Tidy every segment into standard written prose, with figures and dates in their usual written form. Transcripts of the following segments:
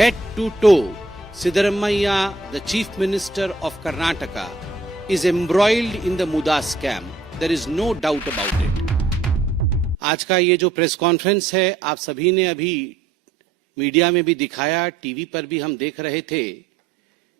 head to toe, Siddaramaiah, the Chief Minister of Karnataka, is embroiled in the Muda scam. There is no doubt about it. आज का ये जो press conference है, आप सभी ने अभी मीडिया में भी दिखाया, टीवी पर भी हम देख रहे थे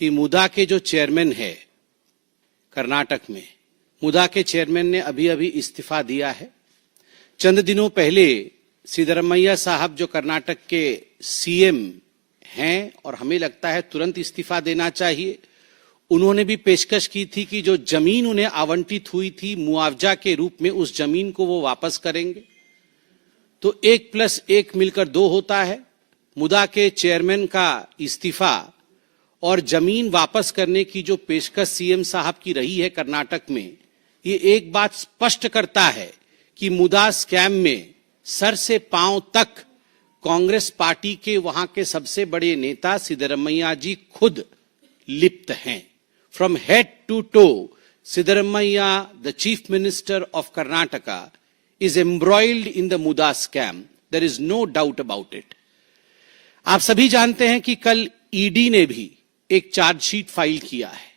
कि मुदा के जो चेयरमैन है कर्नाटक में, मुदा के चेयरमैन ने अभी अभी इस्तीफा दिया है। चंद दिनों पहले सिद्धरमैया साहब जो कर्नाटक के सीएम हैं और हमें लगता है तुरंत इस्तीफा देना चाहिए, उन्होंने भी पेशकश की थी कि जो जमीन उन्हें आवंटित हुई थी मुआवजा के रूप में, उस जमीन को वो वापस करेंगे। तो 1+1 मिलकर 2 होता है। मुदा के चेयरमैन का इस्तीफा और जमीन वापस करने की जो पेशकश सीएम साहब की रही है कर्नाटक में, ये एक बात स्पष्ट करता है कि मुदा स्कैम में सर से पांव तक कांग्रेस पार्टी के वहां के सबसे बड़े नेता सिद्धरमैया जी खुद लिप्त हैं। From head to toe, Siddaramaiah, the chief minister of Karnataka, is embroiled in the MUDA scam. There is no doubt about it. आप सभी जानते हैं कि कल ईडी ने भी एक चार्जशीट फाइल किया है।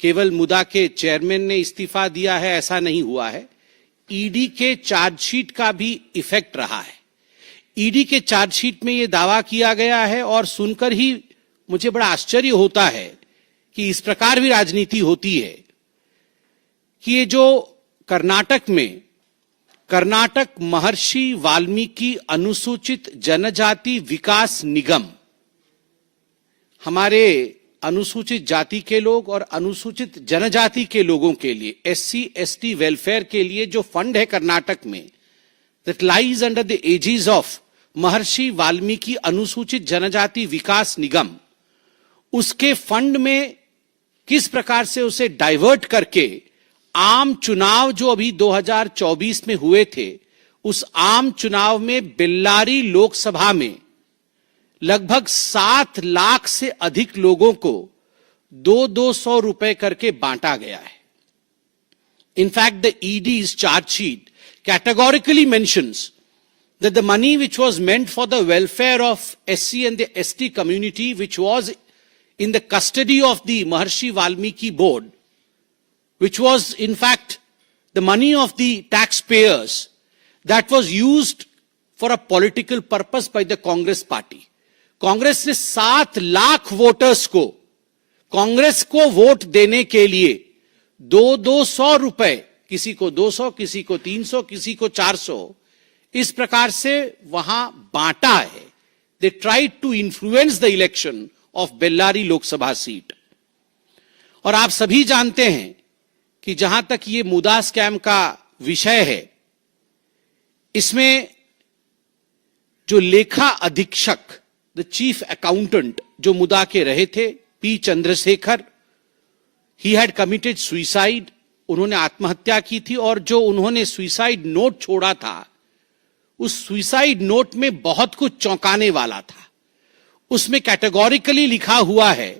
केवल मुदा के चेयरमैन ने इस्तीफा दिया है ऐसा नहीं हुआ है, ईडी के चार्जशीट का भी इफेक्ट रहा है। ईडी के चार्जशीट में यह दावा किया गया है और सुनकर ही मुझे बड़ा आश्चर्य होता है कि इस प्रकार भी राजनीति होती है कि ये जो कर्नाटक में कर्नाटक महर्षि वाल्मीकि अनुसूचित जनजाति विकास निगम, हमारे अनुसूचित जाति के लोग और अनुसूचित जनजाति के लोगों के लिए, एससी एसटी वेलफेयर के लिए जो फंड है कर्नाटक में, that lies under the aegis of Maharshi Valmiki अनुसूचित जनजाति विकास निगम, उसके फंड में किस प्रकार से उसे डाइवर्ट करके आम चुनाव जो अभी 2024 में हुए थे, उस आम चुनाव में बेल्लारी लोकसभा में लगभग 7 लाख से अधिक लोगों को 200 रुपए करके बांटा गया है। In fact the ED's chargesheet categorically mentions that the money which was meant for the welfare of SC and the ST community, which was in the custody of the Maharshi Valmiki board, which was in fact the money of the taxpayers, that was used for a political purpose by the Congress party. Congress ने 7 lakh voters को कांग्रेस को vote देने के लिए 200 रुपए, किसी को 200, किसी को 300, किसी को 400, इस प्रकार से वहां बांटा है। They tried to influence the election of Bellary Lok Sabha seat. और आप सभी जानते हैं कि जहां तक ये मुदा स्कैम का विषय है, इसमें जो लेखा अधीक्षक, द चीफ अकाउंटेंट जो मुदा के रहे थे, P Chandrashekhar, he had committed suicide, उन्होंने आत्महत्या की थी। और जो उन्होंने सुइसाइड नोट छोड़ा था, उस सुइसाइड नोट में बहुत कुछ चौंकाने वाला था। उसमें कैटेगोरिकली लिखा हुआ है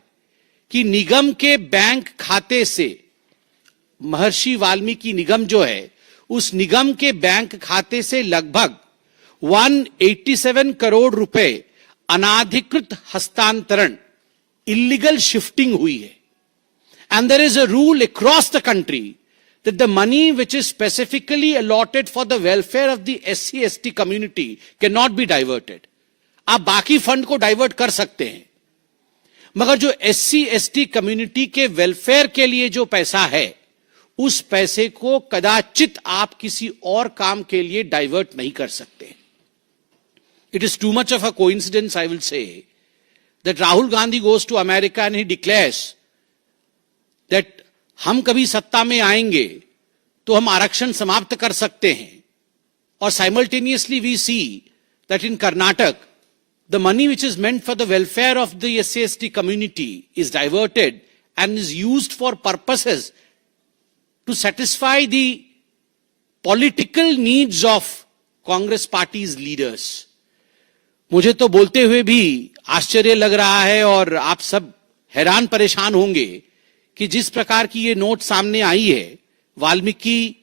कि निगम के बैंक खाते से, महर्षि वाल्मीकि निगम जो है, उस निगम के बैंक खाते से लगभग 187 करोड़ रुपए अनाधिकृत हस्तांतरण, इलीगल शिफ्टिंग हुई है। And there is a rule across the country that the money which is specifically allotted for the welfare of the SC ST community can not be diverted. आप बाकी फंड को डाइवर्ट कर सकते हैं, मगर जो SC ST कम्युनिटी के welfare के लिए जो पैसा है, उस पैसे को कदाचित आप किसी और काम के लिए डाइवर्ट नहीं कर सकते। It is too much of a coincidence, I will say, that Rahul Gandhi goes to America and he declares that हम कभी सत्ता में आएंगे तो हम आरक्षण समाप्त कर सकते हैं। और simultaneously we see that in Karnataka, the money which is meant for the welfare of the SC ST community is diverted and is used for purposes to satisfy the political needs of Congress party's leaders. मुझे तो बोलते हुए भी आश्चर्य लग रहा है और आप सब हैरान परेशान होंगे कि जिस प्रकार की ये नोट सामने आई है, वाल्मीकि,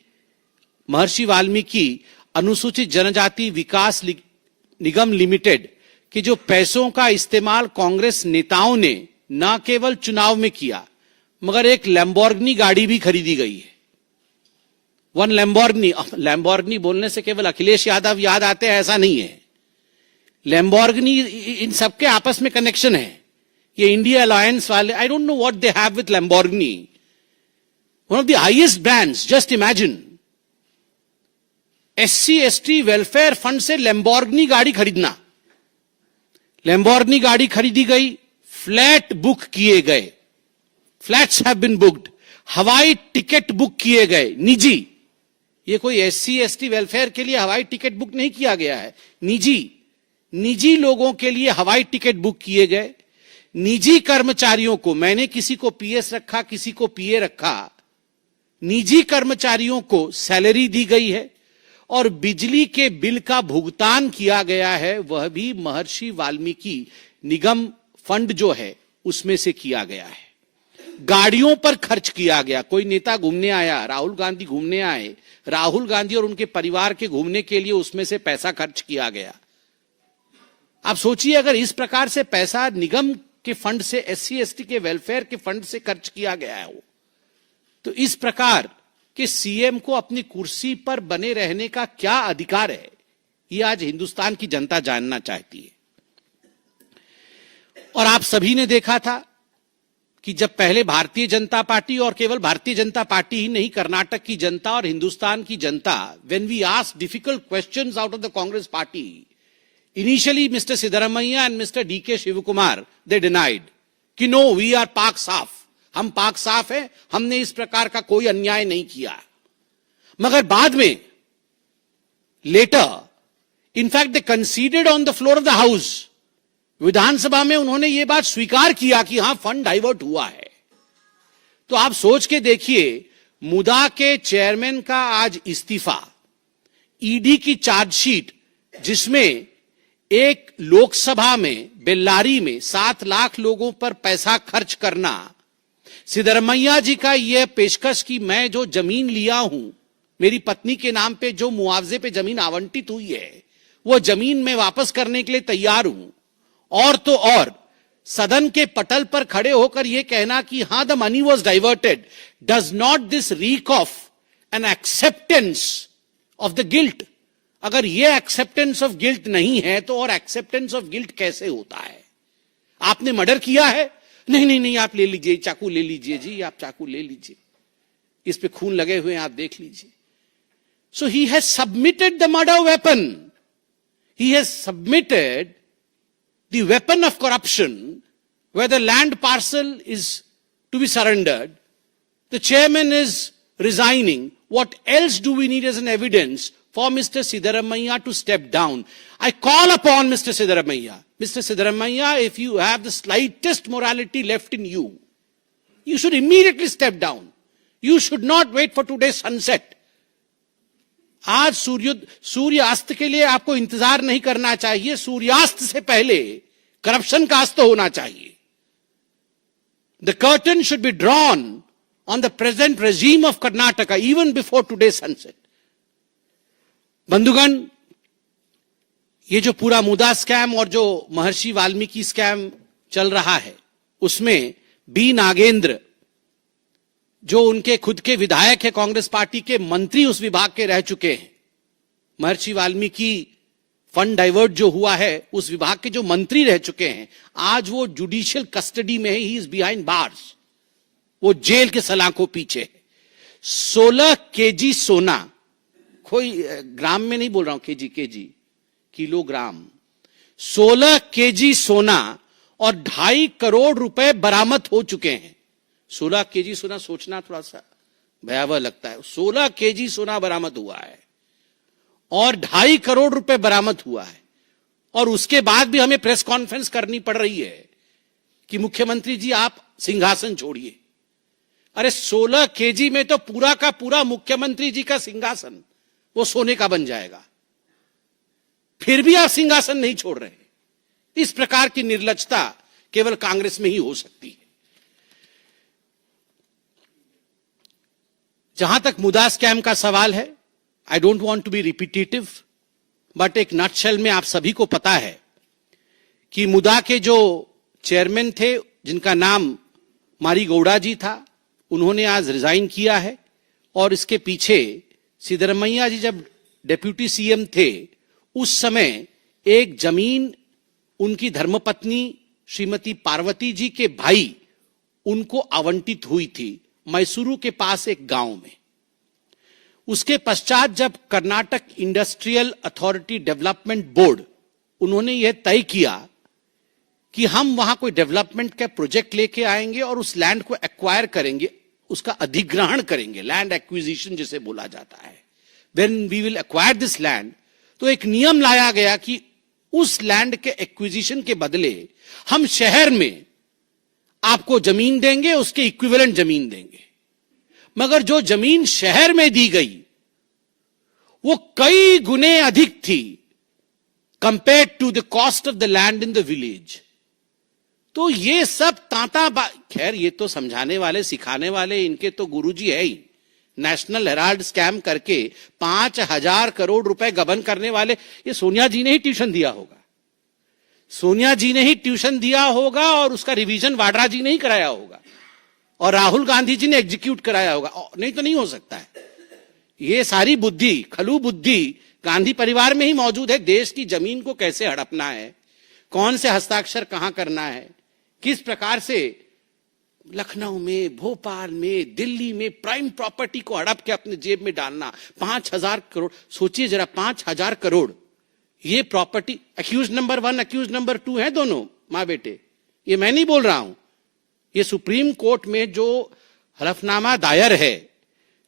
महर्षि वाल्मीकि अनुसूचित जनजाति विकास निगम लिमिटेड कि जो पैसों का इस्तेमाल कांग्रेस नेताओं ने न केवल चुनाव में किया, मगर एक लैम्बोर्गिनी गाड़ी भी खरीदी गई है। वन लैम्बोर्गिनी बोलने से केवल अखिलेश यादव याद आते हैं ऐसा नहीं है। लैम्बोर्गिनी, इन सबके आपस में कनेक्शन है। ये इंडिया अलायंस वाले, I don't know what they have with Lamborghini, one of the highest brands. Just imagine, SC ST welfare fund से लैम्बोर्गिनी गाड़ी खरीदना। लैम्बोर्गिनी गाड़ी खरीदी गई, फ्लैट बुक किए गए, फ्लैट्स हैव बीन बुक्ड, हवाई टिकट बुक किए गए निजी। ये कोई SC ST वेलफेयर के लिए हवाई टिकट बुक नहीं किया गया है, निजी लोगों के लिए हवाई टिकट बुक किए गए। निजी कर्मचारियों को, मैंने किसी को PS रखा, किसी को PA रखा, निजी कर्मचारियों को सैलरी दी गई है और बिजली के बिल का भुगतान किया गया है, वह भी महर्षि वाल्मीकि निगम फंड जो है उसमें से किया गया है। गाड़ियों पर खर्च किया गया। कोई नेता घूमने आया, राहुल गांधी घूमने आए, राहुल गांधी और उनके परिवार के घूमने के लिए उसमें से पैसा खर्च किया गया। आप सोचिए, अगर इस प्रकार से पैसा निगम के फंड से, SC ST के वेलफेयर के फंड से खर्च किया गया है, तो इस प्रकार कि सीएम को अपनी कुर्सी पर बने रहने का क्या अधिकार है, ये आज हिंदुस्तान की जनता जानना चाहती है। और आप सभी ने देखा था कि जब पहले भारतीय जनता पार्टी, और केवल भारतीय जनता पार्टी ही नहीं, कर्नाटक की जनता और हिंदुस्तान की जनता, when we asked difficult questions out of the Congress party, initially mister Siddaramaiah and mister DK Shivakumar, they denied कि नो, वी आर पाक साफ, हम पाक साफ है, हमने इस प्रकार का कोई अन्याय नहीं किया। मगर बाद में, later, in fact they considered on the floor of the house, विधानसभा में उन्होंने ये बात स्वीकार किया कि हां, फंड डाइवर्ट हुआ है। तो आप सोच के देखिए, मुदा के चेयरमैन का आज इस्तीफा, ईडी की चार्जशीट जिसमें एक लोकसभा में, बेल्लारी में 7 लाख लोगों पर पैसा खर्च करना, सिद्धरमैया जी का यह पेशकश कि मैं जो जमीन लिया हूं, मेरी पत्नी के नाम पे जो मुआवजे पे जमीन आवंटित हुई है, वो जमीन मैं वापस करने के लिए तैयार हूं। और तो और, सदन के पटल पर खड़े होकर यह कहना कि हां, the money was diverted, does not this rig of N acceptance of the guilt? अगर यह एक्सेप्टेंस ऑफ गिल्ट नहीं है तो और एक्सेप्टेंस ऑफ गिल्ट कैसे होता है? आपने मर्डर किया है? नहीं, आप ले लीजिए, चाकू ले लीजिए जी, आप चाकू ले लीजिए, इस पे खून लगे हुए हैं, आप देख लीजिए। So he has submitted the murder weapon, he has submitted the weapon of corruption, where the land parcel is to be surrendered. The chairman is resigning. What else do we need as an evidence for Mr. Siddaramaiah to step down? I call upon Mr. Siddaramaiah. Mr. Siddaramaiah, if you have the slightest morality left in you, you should immediately step down. You should not wait for today's sunset. आज सूर्यास्त के लिए आपको इंतजार नहीं करना चाहिए, सूर्यास्त से पहले करप्शन का अस्त होना चाहिए। The curtain should be drawn on the present regime of Karnataka even before today's sunset. बंधुगण, ये जो पूरा मुदा स्कैम और जो महर्षि वाल्मीकि स्कैम चल रहा है, उसमें बी नागेंद्र, जो उनके खुद के विधायक है, कांग्रेस पार्टी के मंत्री उस विभाग के रह चुके हैं, महर्षि वाल्मीकि फंड डाइवर्ट जो हुआ है उस विभाग के जो मंत्री रह चुके हैं, आज वो जुडिशियल कस्टडी में है, ही इज बिहाइंड बार्स, वो जेल के सलाखों पीछे। 16 kg सोना, कोई ग्राम में नहीं बोल रहा हूं, केजी, किलोग्राम, 16 kg सोना और 2.5 करोड़ रुपए बरामद हो चुके हैं। 16 kg सोना, सोचना थोड़ा सा भयावह लगता है। 16 kg सोना बरामद हुआ है और 2.5 करोड़ रुपए बरामद हुआ है, और उसके बाद भी हमें प्रेस कॉन्फ्रेंस करनी पड़ रही है कि मुख्यमंत्री जी आप सिंहासन छोड़िए। अरे 16 kg में तो पूरा का पूरा मुख्यमंत्री जी का सिंहासन वो सोने का बन जाएगा, फिर भी आप सिंहासन नहीं छोड़ रहे। इस प्रकार की निर्लज्जता केवल कांग्रेस में ही हो सकती है। जहां तक मुदा स्कैम का सवाल है, I don't want to be repetitive, but एक नटशेल में आप सभी को पता है कि मुदा के जो चेयरमैन थे, जिनका नाम मारी गौड़ा जी था, उन्होंने आज रिजाइन किया है। और इसके पीछे सिद्धरमैया जी जब डिप्यूटी सीएम थे, उस समय एक जमीन उनकी धर्मपत्नी श्रीमती पार्वती जी के भाई उनको आवंटित हुई थी मैसूरू के पास एक गांव में। उसके पश्चात जब Karnataka industrial authority development board, उन्होंने यह तय किया कि हम वहां कोई डेवलपमेंट का प्रोजेक्ट लेके आएंगे और उस लैंड को एक्वायर करेंगे, उसका अधिग्रहण करेंगे, लैंड एक्विजिशन जिसे बोला जाता है। When we will acquire this land, तो एक नियम लाया गया कि उस लैंड के एक्विजिशन के बदले हम शहर में आपको जमीन देंगे, उसके इक्विवेलेंट जमीन देंगे। मगर जो जमीन शहर में दी गई वो कई गुने अधिक थी compared to the cost of the land in the village. तो ये सब खैर ये तो समझाने वाले, सिखाने वाले इनके तो गुरुजी है ही। नेशनल हेराल्ड स्कैम करके 5,000 करोड़ रुपए गबन करने वाले, ये सोनिया जी ने ही ट्यूशन दिया होगा। सोनिया जी ने ही ट्यूशन दिया होगा और उसका रिवीजन वाड्रा जी ने ही कराया होगा और राहुल गांधी जी ने एग्जीक्यूट कराया होगा, नहीं तो नहीं हो सकता है। ये सारी बुद्धि, खलू बुद्धि गांधी परिवार में ही मौजूद है। देश की जमीन को कैसे हड़पना है, कौन से हस्ताक्षर कहां करना है, किस प्रकार से लखनऊ में, भोपाल में, दिल्ली में प्राइम प्रॉपर्टी को हड़प के अपने जेब में डालना। 5,000 करोड़, सोचिए जरा, 5,000 करोड़ ये property. Accused number 1, accused number 2 है दोनों मां बेटे, ये मैं नहीं बोल रहा हूं। ये सुप्रीम कोर्ट में जो हलफनामा दायर है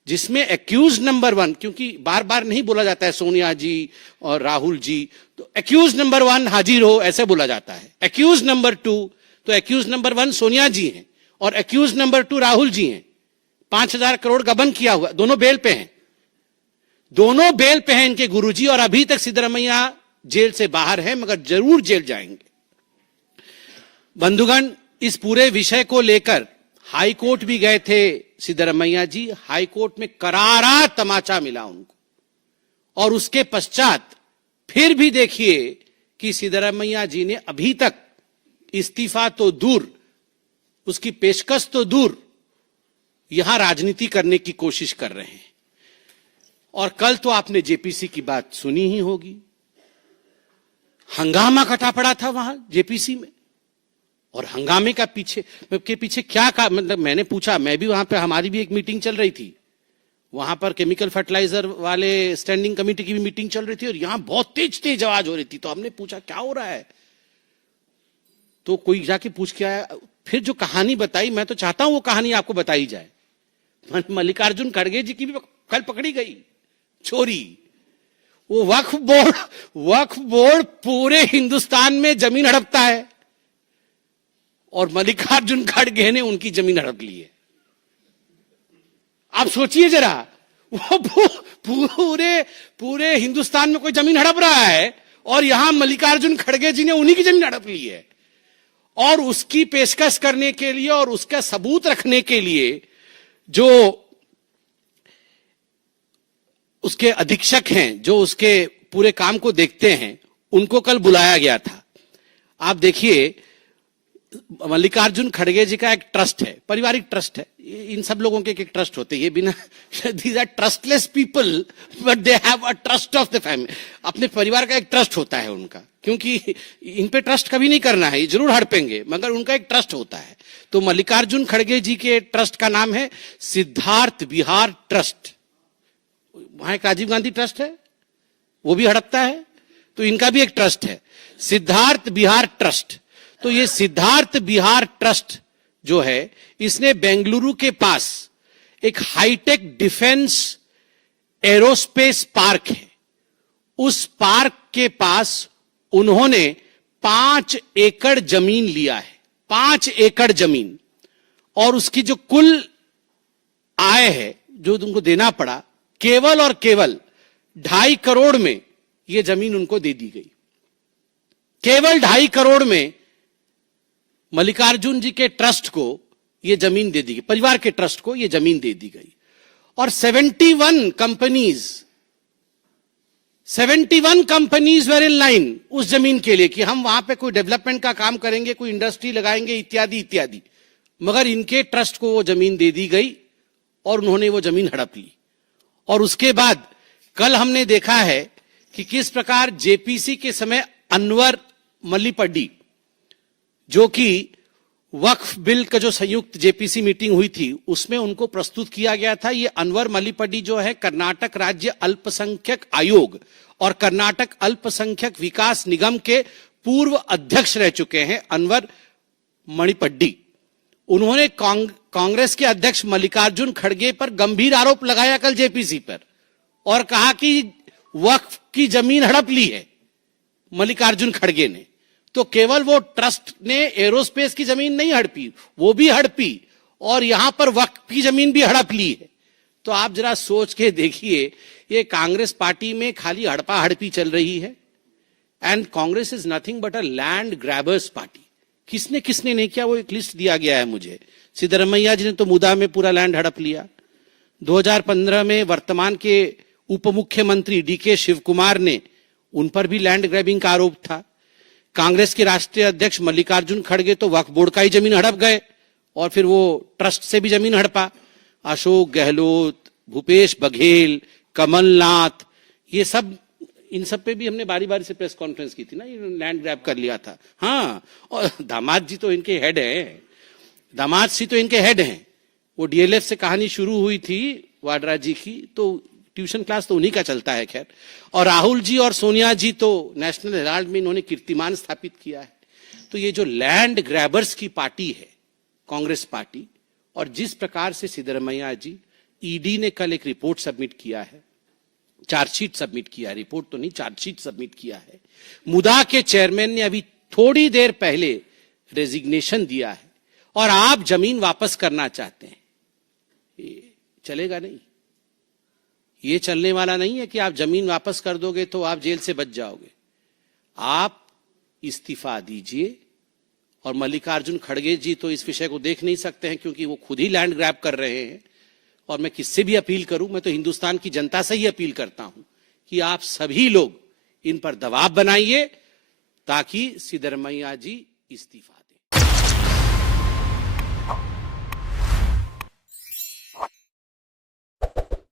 जिसमें अक्यूज नंबर 1, क्योंकि बार बार नहीं बोला जाता है सोनिया जी और राहुल जी, तो अक्यूज नंबर 1 हाजिर हो ऐसे बोला जाता है। अक्यूज नंबर 2, तो अक्यूज नंबर 1 सोनिया जी हैं और अक्यूज नंबर 2 राहुल जी हैं। 5,000 करोड़ गबन किया हुआ, दोनों बेल पे हैं, दोनों बेल पे हैं इनके गुरुजी। और अभी तक सिद्धरमैया जेल से बाहर है, मगर जरूर जेल जाएंगे। बंधुगण, इस पूरे विषय को लेकर हाई कोर्ट भी गए थे सिद्धरमैया जी। हाई कोर्ट में करारा तमाचा मिला उनको, और उसके पश्चात फिर भी देखिए कि सिद्धरमैया जी ने अभी तक इस्तीफा तो दूर, उसकी पेशकश तो दूर, यहां राजनीति करने की कोशिश कर रहे हैं। और कल तो आपने जेपीसी की बात सुनी ही होगी, हंगामा कटा पड़ा था वहां जेपीसी में। और हंगामे के पीछे क्या मतलब मैंने पूछा, मैं भी वहां पे, हमारी भी एक मीटिंग चल रही थी वहां पर, केमिकल फर्टिलाइजर वाले स्टैंडिंग कमेटी की भी मीटिंग चल रही थी और यहां बहुत तेज तेज आवाज हो रही थी। तो हमने पूछा क्या हो रहा है, तो कोई जाके पूछ के आया। फिर जो कहानी बताई, मैं तो चाहता हूं वो कहानी आपको बताई जाए। मल्लिकार्जुन खड़गे जी की भी कल पकड़ी गई चोरी। वो वक्फ बोर्ड पूरे हिंदुस्तान में जमीन हड़पता है और मल्लिकार्जुन खड़गे ने उनकी जमीन हड़प ली है। आप सोचिए जरा, वो पूरे हिंदुस्तान में कोई जमीन हड़प रहा है और यहां मल्लिकार्जुन खड़गे जी ने उन्हीं की जमीन हड़प ली है। और उसकी पेशकश करने के लिए और उसका सबूत रखने के लिए जो उसके अधीक्षक हैं, जो उसके पूरे काम को देखते हैं, उनको कल बुलाया गया था। आप देखिए, मल्लिकार्जुन खड़गे जी का एक ट्रस्ट है, पारिवारिक ट्रस्ट है। इन सब लोगों के एक ट्रस्ट होते हैं, ये बिना, these are trustless people but they have a trust of the family. अपने परिवार का एक ट्रस्ट होता है उनका, क्योंकि इन पे ट्रस्ट कभी नहीं करना है, ये जरूर हड़पेंगे, मगर उनका एक ट्रस्ट होता है। तो मल्लिकार्जुन खड़गे जी के ट्रस्ट का नाम है सिद्धार्थ विहार ट्रस्ट। वहां एक राजीव गांधी ट्रस्ट है, वो भी हड़पता है, तो इनका भी एक ट्रस्ट है, सिद्धार्थ विहार ट्रस्ट। तो ये सिद्धार्थ विहार ट्रस्ट जो है, इसने बेंगलुरु के पास एक हाईटेक डिफेंस एरोस्पेस पार्क है, उस पार्क के पास उन्होंने 5 एकड़ जमीन लिया है, 5 एकड़ जमीन। और उसकी जो कुल आय है जो उनको देना पड़ा, केवल और केवल 2.5 करोड़ में यह जमीन उनको दे दी गई। केवल 2.5 करोड़ में मल्लिकार्जुन जी के ट्रस्ट को यह जमीन दे दी गई, परिवार के ट्रस्ट को यह जमीन दे दी गई। और 71 companies 71 companies were in line उस जमीन के लिए कि हम वहां पे कोई डेवलपमेंट का काम करेंगे, कोई इंडस्ट्री लगाएंगे, इत्यादि इत्यादि। मगर इनके ट्रस्ट को वो जमीन दे दी गई और उन्होंने वो जमीन हड़प ली। और उसके बाद कल हमने देखा है कि किस प्रकार जेपीसी के समय अनवर मल्लीपड्डी, जो कि वक्फ बिल का जो संयुक्त जेपीसी मीटिंग हुई थी उसमें उनको प्रस्तुत किया गया था। ये अनवर मल्लीपड्डी जो है कर्नाटक राज्य अल्पसंख्यक आयोग और कर्नाटक अल्पसंख्यक विकास निगम के पूर्व अध्यक्ष रह चुके हैं। अनवर मणिपड्डी, उन्होंने कांग्रेस के अध्यक्ष मल्लिकार्जुन खड़गे पर गंभीर आरोप लगाया कल जेपीसी पर और कहा कि वक्फ की जमीन हड़प ली है मल्लिकार्जुन खड़गे ने। तो केवल वो ट्रस्ट ने एरोस्पेस की जमीन नहीं हड़पी, वो भी हड़पी और यहां पर वक्फ की जमीन भी हड़प ली है। तो आप जरा सोच के देखिए, ये कांग्रेस पार्टी में खाली हड़पा हड़पी चल रही है। And Congress is nothing but a land grabbers party. किसने किसने नहीं किया वो एक लिस्ट दिया गया है मुझे। सिद्धरमैया जी ने तो मुदा में पूरा लैंड हड़प लिया। 2015 में वर्तमान के उप मुख्यमंत्री डीके शिव कुमार ने, उन पर भी लैंड ग्रैबिंग का आरोप था। कांग्रेस के राष्ट्रीय अध्यक्ष मल्लिकार्जुन खड़गे तो वक्फ बोर्ड का ही जमीन हड़प गए और फिर वो ट्रस्ट से भी जमीन हड़पा। अशोक गहलोत, भूपेश बघेल, कमलनाथ, ये सब, इन सब पे भी हमने बारी बारी से प्रेस कॉन्फ्रेंस की थी ना, ये लैंड ग्रैब कर लिया था। हाँ, और दामाद जी तो इनके हेड हैं, दामाद जी तो इनके हेड हैं। वो डीएलएफ से कहानी शुरू हुई थी वाड्रा जी की, तो ट्यूशन क्लास तो उन्हीं का चलता है खैर। और राहुल जी और सोनिया जी तो नेशनल हेराल्ड में इन्होंने कीर्तिमान स्थापित किया है। तो ये जो लैंड ग्रैबर्स की पार्टी है कांग्रेस पार्टी, और जिस प्रकार से सिद्धरमैया जी, ईडी ने कल एक रिपोर्ट सबमिट किया है, चार्जशीट सबमिट किया है, रिपोर्ट तो नहीं चार्जशीट सबमिट किया है। मुदा के चेयरमैन ने अभी थोड़ी देर पहले रेजिग्नेशन दिया है और आप जमीन वापस करना चाहते हैं। ये चलेगा नहीं, ये चलने वाला नहीं है कि आप जमीन वापस कर दोगे तो आप जेल से बच जाओगे। आप इस्तीफा दीजिए। और मल्लिकार्जुन खड़गे जी तो इस विषय को देख नहीं सकते हैं क्योंकि वो खुद ही लैंड ग्रैब कर रहे हैं। और मैं किससे भी अपील करूं, मैं तो हिंदुस्तान की जनता से ही अपील करता हूं कि आप सभी लोग इन पर दबाव बनाइए ताकि सिद्धरमैया जी इस्तीफा दें।